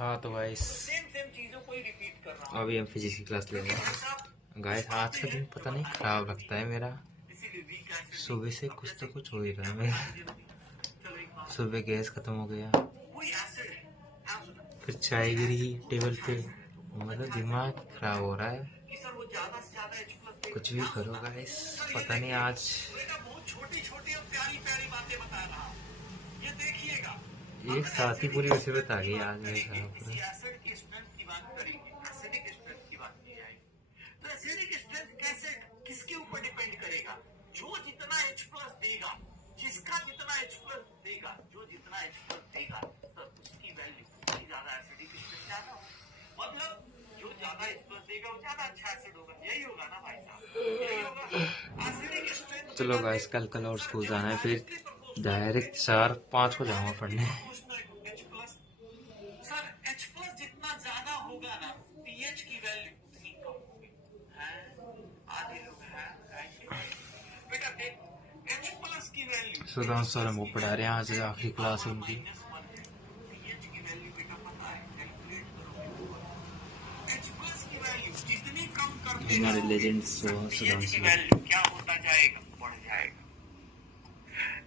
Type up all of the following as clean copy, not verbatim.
हाँ तो गाइस अभी हम फिजिक्स की क्लास लेंगे। गाइस आज का दिन पता नहीं खराब लगता है मेरा। सुबह से कुछ तो कुछ हो ही रहा है मेरा। सुबह गैस खत्म हो गया, फिर चाय गिरी टेबल पे, मतलब दिमाग खराब हो रहा है। कुछ भी करो गाइस, पता नहीं आज एक साथ ही पूरी मुसीबत आ गई आज मेरे घर पर। किसके ऊपर डिपेंड करेगा? जो जितना H प्लस देगा, जिसका जितना H प्लस देगा, जो जितना H प्लस देगा, सर उसकी वैल्यू उतनी ज्यादा एसिडिक स्ट्रेंथ ज्यादा होगा। मतलब जो ज्यादा H प्लस देगा वो ज्यादा अच्छा एसिड होगा। यही होगा ना भाई साहब, यही होगा एसिडिक स्ट्रेंथ। चलो गाइस कल और स्कूल जाना है, फिर डायरेक्ट 4-5 को जाऊंगा पढ़ने। सर H प्लस जितना ज्यादा होगा ना, pH की वैल्यू उतनी कम होगी। आधे लोग हैं बेटा देख, H प्लस की वैल्यू सुधांशु सर हमको पढ़ा रहे हैं, आज आखिरी क्लास है उनकी। pH की वैल्यू बेटा पता है, कैलकुलेट करोगे। H प्लस की वैल्यू जितनी कम कर देगा, हमारे लेजेंड्स pH की सुधांशु। वैल्यू क्या होता जाएगा? बढ़ जाएगा।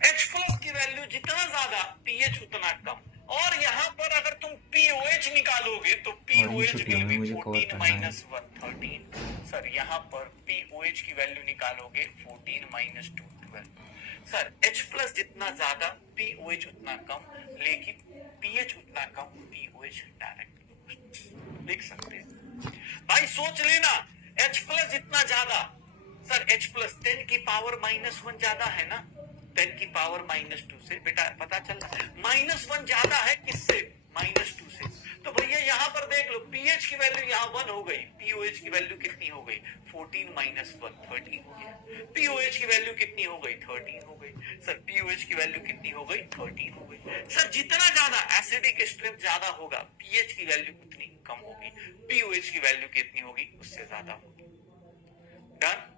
H प्लस की वैल्यू जितना ज्यादा, pH उतना कम। और यहाँ पर अगर तुम POH निकालोगे तो POH will be 14 minus 1 13। Sir यहाँ पर POH की वैल्यू निकालोगे 14 माइनस 2 12। सर H प्लस जितना ज्यादा, POH उतना कम, लेकिन pH उतना कम, POH डायरेक्ट लिख सकते हैं। भाई सोच लेना, H प्लस जितना ज्यादा, सर H प्लस 10 की पावर माइनस 1 ज्यादा है ना, 10 की पावर माइनस 2 से बेटा पता चल रहा है माइनस 1 ज्यादा है किससे? माइनस 2 से। तो भैया यहाँ पर देख लो, pH की वैल्यू यहाँ 1 हो गई, POH की वैल्यू कितनी हो गई? 14 माइनस 1 13 हो गया। POH की वैल्यू कितनी हो गई? 13 हो गई। सर POH की वैल्यू कितनी हो गई? 13 हो गई। सर जितना ज्यादा एसिडिक स्ट्रेंथ ज्यादा होगा, pH की वैल्यू उतनी कम होगी, POH की वैल्यू कितनी होगी? उससे ज्यादा होगी। डन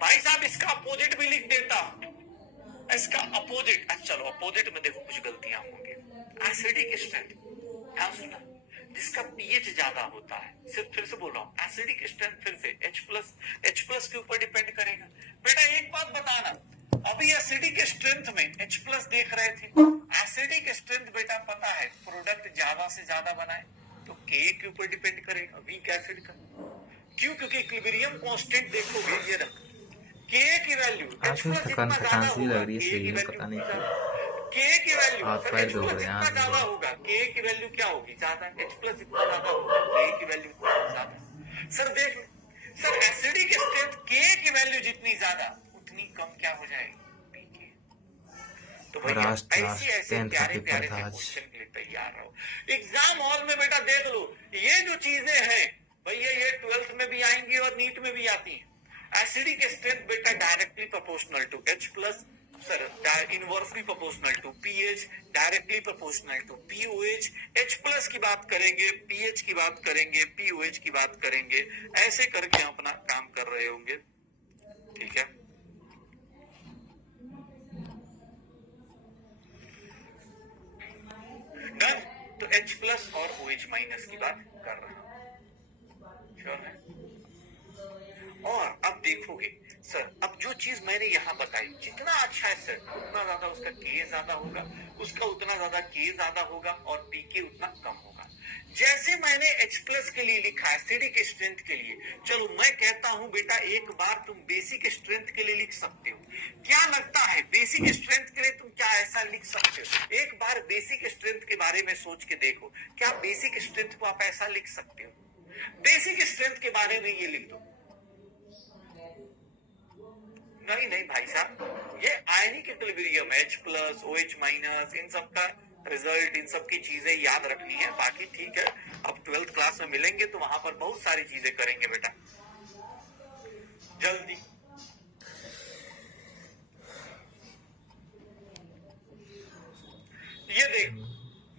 भाई साहब, इसका अपोजिट भी लिख देता, इसका अपोजिट। चलो अपोजिट में देखो कुछ गलतियां होंगी। एसिडिक स्ट्रेंथ, ध्यान सुनना, जिसका pH ज्यादा होता है, सिर्फ फिर से बोल रहा हूँ, एसिडिक स्ट्रेंथ फिर से H प्लस के ऊपर डिपेंड करेगा। बेटा एक बात बताना, अभी एसिडिक स्ट्रेंथ में H प्लस देख रहे थे, एसिडिक स्ट्रेंथ बेटा पता है प्रोडक्ट ज्यादा से ज्यादा बनाए तो K के ऊपर डिपेंड करेगा, वीक एसिड का। क्यों? क्योंकि इक्विलिब्रियम कांस्टेंट देखोगे ये रख, K की वैल्यू H प्लस जितना ज्यादा होगा, K की वैल्यू पता नहीं K की वैल्यू हाथ सर पैर H धो प्लस रहे हैं जितना ज्यादा होगा, K की वैल्यू क्या होगी? ज्यादा। H प्लस जितना ज्यादा होगा, K की वैल्यू ज्यादा। सर देख, सर एसिडिक स्ट्रेंथ K की वैल्यू जितनी ज्यादा उतनी कम क्या हो जाएगी? pK। तो भैया ऐसी ऐसे प्यारे प्यारे से क्वेश्चन के लिए तैयार रहो। एग्जाम हॉल में बेटा देख लो, ये जो चीजें हैं भैया ये 12th में भी आएंगी और नीट में भी आती है। एसिडिक स्ट्रेंथ बेटा directly proportional to H plus, sir inversely proportional to pH, directly proportional to POH। H plus की बात करेंगे, pH की बात करेंगे, POH की बात करेंगे, ऐसे करके हम अपना काम कर रहे होंगे। ठीक है, डन। तो H प्लस और OH माइनस की बात कर रहे हैं, श्योर है। और अब देखोगे सर, अब जो चीज मैंने यहाँ बताई, जितना अच्छा है सर उतना ज्यादा उसका K ज्यादा होगा, उसका उतना ज्यादा K ज्यादा होगा और pK उतना कम होगा। जैसे मैंने H प्लस के लिए लिखा एसिडिक स्ट्रेंथ के लिए, चलो मैं कहता हूं बेटा एक बार तुम बेसिक स्ट्रेंथ के लिए लिख सकते हो। क्या लगता है बेसिक स्ट्रेंथ के लिए तुम क्या ऐसा लिख सकते हो? एक बार बेसिक स्ट्रेंथ के बारे में सोच के देखो, क्या बेसिक स्ट्रेंथ को आप ऐसा लिख सकते हो? बेसिक स्ट्रेंथ के बारे में ये लिख दो। नहीं नहीं भाई साहब, ये ionic equilibrium H plus OH minus, इन सब का रिजल्ट, इन सब की चीजें याद रखनी है। बाकी ठीक है, अब 12th क्लास में मिलेंगे तो वहां पर बहुत सारी चीजें करेंगे बेटा, जल्दी। ये देख,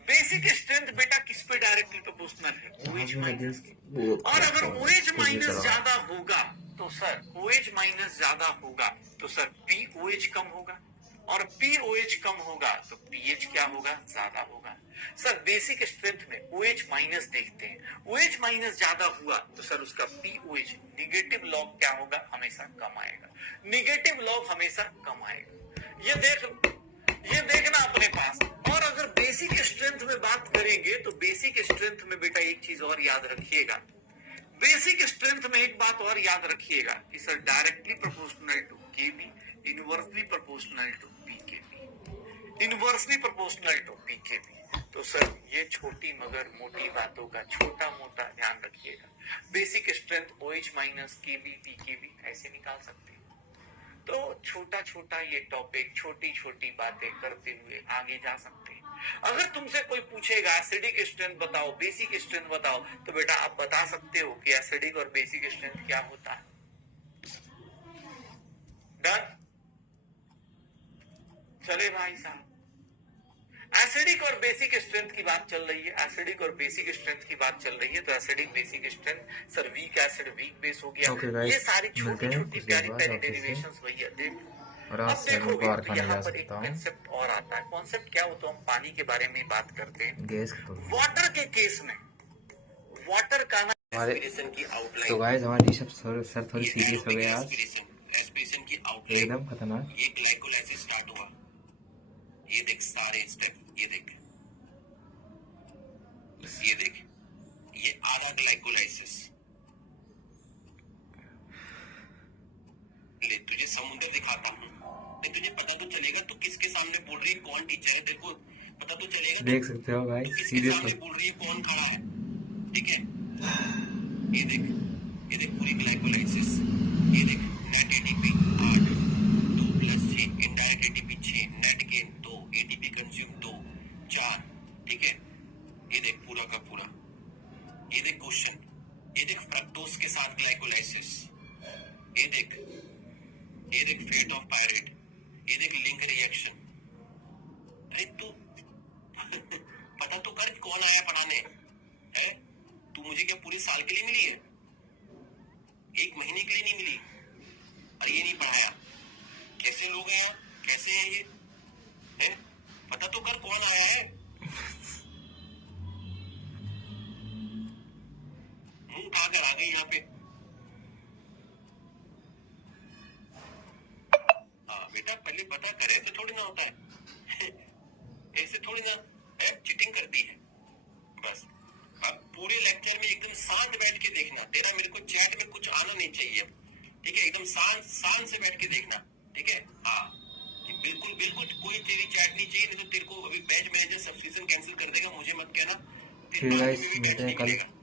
बेसिक स्ट्रेंथ बेटा किस पे डायरेक्टली प्रोपोर्शनल है? OH माइनस की। और अगर OH माइनस ज्यादा होगा तो सर OH माइनस ज्यादा होगा तो सर POH कम होगा। और पीओएच कम होगा तो पीएच क्या होगा, ज्यादा होगा। सर बेसिक स्ट्रेंथ में OH माइनस देखते हैं, OH माइनस ज्यादा हुआ तो सर उसका पीओएच निगेटिव लॉग क्या होगा, हमेशा कम आएगा, निगेटिव लॉग हमेशा कम आएगा। ये देखना अपने पास। और अगर बेसिक स्ट्रेंथ में बात करेंगे तो बेसिक स्ट्रेंथ में बेटा एक चीज और याद रखिएगा, बेसिक स्ट्रेंथ में एक बात और याद रखिएगा कि sir directly proportional to Kb, inversely proportional to pKb, inversely proportional to pKb. तो सर ये छोटी मगर मोटी बातों का छोटा मोटा ध्यान रखिएगा। बेसिक स्ट्रेंथ OH माइनस केबी पीकेबी ऐसे निकाल सकते हैं। तो छोटा छोटा ये टॉपिक, छोटी छोटी बातें करते हुए आगे जा सकते हैं। अगर तुमसे कोई पूछेगा एसिडिक स्ट्रेंथ बताओ, बेसिक स्ट्रेंथ बताओ, तो बेटा आप बता सकते हो कि एसिडिक और बेसिक स्ट्रेंथ क्या होता है। डन। चले भाई साहब, एसिडिक और बेसिक स्ट्रेंथ की बात चल रही है, एसिडिक और बेसिक स्ट्रेंथ की बात चल रही है। तो acidic basic strength, sir weak acid weak base हो गया। ये सारी छोटी छोटी प्यारी प्यारी डेरिवेशंस भैया देख। अब देखोगे तो यहाँ पर एक कॉन्सेप्ट और आता है। कॉन्सेप्ट क्या हो, तो हम पानी के बारे में बात करते हैं। वाटर के केस में वाटर का ना रेस्पिरेशन की आउटलाइन। तो गाइस हमारी सर थोड़ी सीरियस हो गया आज, रेस्पिरेशन की आउटलाइन एकदम खतरनाक। ये ग्लाइकोलाइसिस स्टार्ट हुआ, ये देख सारे स्टेप, ये देख, ये देख, ये आधा ग्लाइकोलाइसिस। ले तुझे समुद्र दिखाता हूँ, नहीं तुझे पता तो चलेगा तू किसके सामने बोल रही है, कौन टीचर है, तेरे को पता तो चलेगा। देख सकते हो भाई, किसके सामने बोल रही है, कौन खड़ा है, ठीक है। ये देख पूरी ग्लाइकोलाइसिस। ये देख net ATP 8, 2 + 6, indirect ATP 6, net gain 2, ATP consume 2, 4, ठीक है। ये देख पूरा का पूरा। ये देख क्वेश्चन, ये देख फ्रक्टोज के साथ ग्लाइकोलाइसिस। ये देख फेट ऑफ पायरेट। ये देख लिंक रिएक्शन। अरे तू पता तो कर कौन आया पढ़ाने है। तू मुझे क्या पूरे साल के लिए मिली है, 1 महीने के लिए नहीं मिली, और ये नहीं पढ़ाया। कैसे लोग हैं, कैसे हैं ये, है? पता तो कर कौन आया है। मुंह उठाकर आ गई यहाँ पे। बेटा पहले पता करे तो थोड़ी ना होता है ऐसे थोड़ी ना चीटिंग करती है बस। अब पूरे लेक्चर में एकदम शांत बैठ के देखना, तेरा मेरे को चैट में कुछ आना नहीं चाहिए, ठीक है। एकदम शांत से बैठ के देखना, ठीक है। हाँ बिल्कुल बिल्कुल कोई तेरी चैट नहीं चाहिए, नहीं तो तेरे को अभी बैच मैनेजर सब्सक्रिप्शन कैंसिल कर देगा, मुझे मत कहना। फिर गाइस मिलते हैं कल।